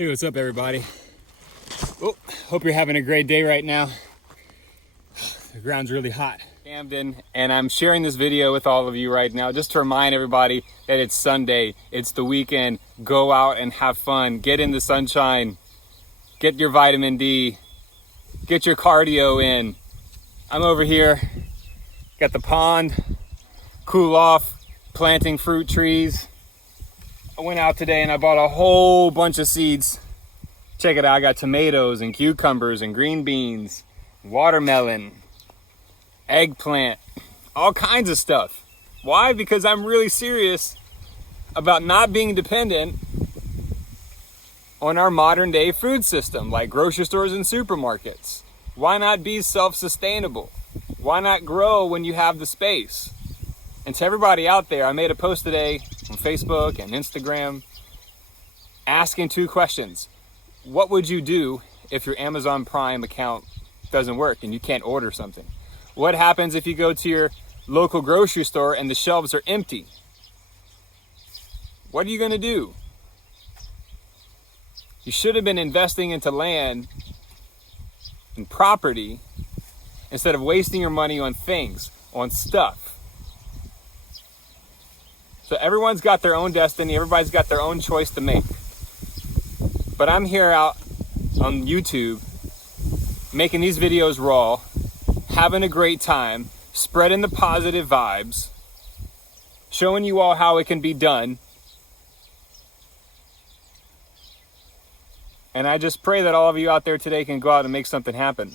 Hey, what's up everybody? Oh, hope you're having a great day right now. The ground's really hot. Camden, and I'm sharing this video with all of you right now just to remind everybody that it's Sunday, it's the weekend. Go out and have fun, get in the sunshine, get your vitamin D, get your cardio in. I'm over here, got the pond, cool off, planting fruit trees. I went out today and I bought a whole bunch of seeds. Check it out, I got tomatoes and cucumbers and green beans, watermelon, eggplant, all kinds of stuff. Why? Because I'm really serious about not being dependent on our modern day food system like grocery stores and supermarkets. Why not be self-sustainable? Why not grow when you have the space? And to everybody out there, I made a post today on Facebook and Instagram asking two questions. What would you do if your Amazon Prime account doesn't work and you can't order something? What happens if you go to your local grocery store and the shelves are empty? What are you going to do? You should have been investing into land and property instead of wasting your money on things, on stuff. So everyone's got their own destiny, everybody's got their own choice to make. But I'm here out on YouTube making these videos raw, having a great time, spreading the positive vibes, showing you all how it can be done. And I just pray that all of you out there today can go out and make something happen.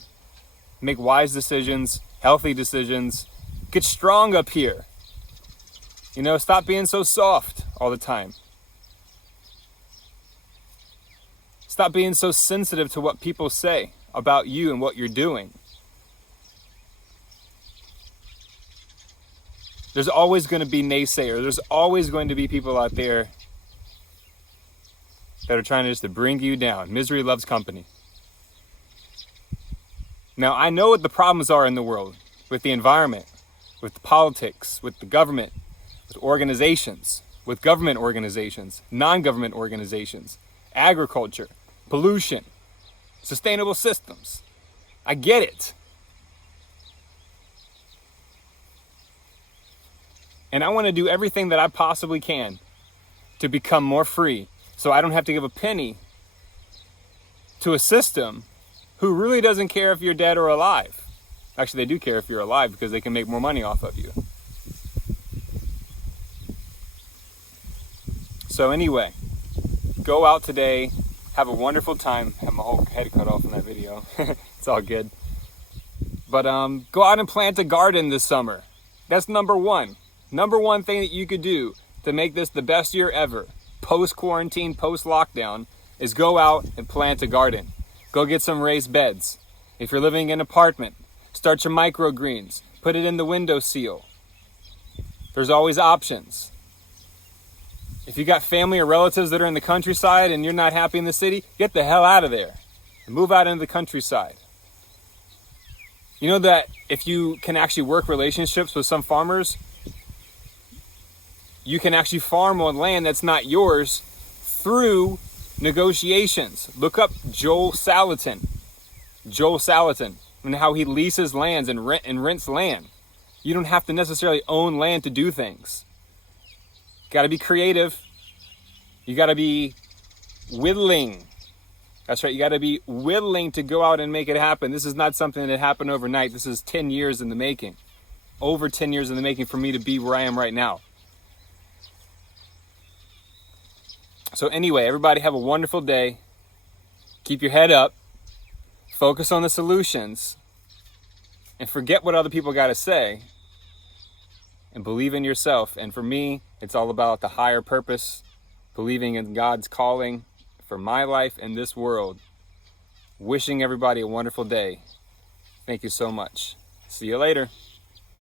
Make wise decisions, healthy decisions, get strong up here. You know, stop being so soft all the time. Stop being so sensitive to what people say about you and what you're doing. There's always going to be naysayers. There's always going to be people out there that are trying just to bring you down. Misery loves company. Now, I know what the problems are in the world with the environment, with the politics, with the government, with organizations, with government organizations, non-government organizations, agriculture, pollution, sustainable systems. I get it. And I want to do everything that I possibly can to become more free so I don't have to give a penny to a system who really doesn't care if you're dead or alive. Actually, they do care if you're alive because they can make more money off of you. So anyway, go out today, have a wonderful time. I have my whole head cut off in that video. It's all good. But go out and plant a garden this summer. That's number one. Number one thing that you could do to make this the best year ever, post-quarantine, post-lockdown, is go out and plant a garden. Go get some raised beds. If you're living in an apartment, start your microgreens. Put it in the windowsill. There's always options. If you got family or relatives that are in the countryside and you're not happy in the city, get the hell out of there and move out into the countryside. You know that if you can actually work relationships with some farmers, you can actually farm on land that's not yours through negotiations. Look up Joel Salatin. Joel Salatin and how he leases lands and rents land. You don't have to necessarily own land to do things. Got to be creative. You got to be willing. That's right. You got to be willing to go out and make it happen. This is not something that happened overnight. This is 10 years in the making. Over 10 years in the making for me to be where I am right now. So anyway, everybody have a wonderful day. Keep your head up. Focus on the solutions. And forget what other people got to say. And believe in yourself. And for me, it's all about the higher purpose, believing in God's calling for my life and this world. Wishing everybody a wonderful day. Thank you so much. See you later.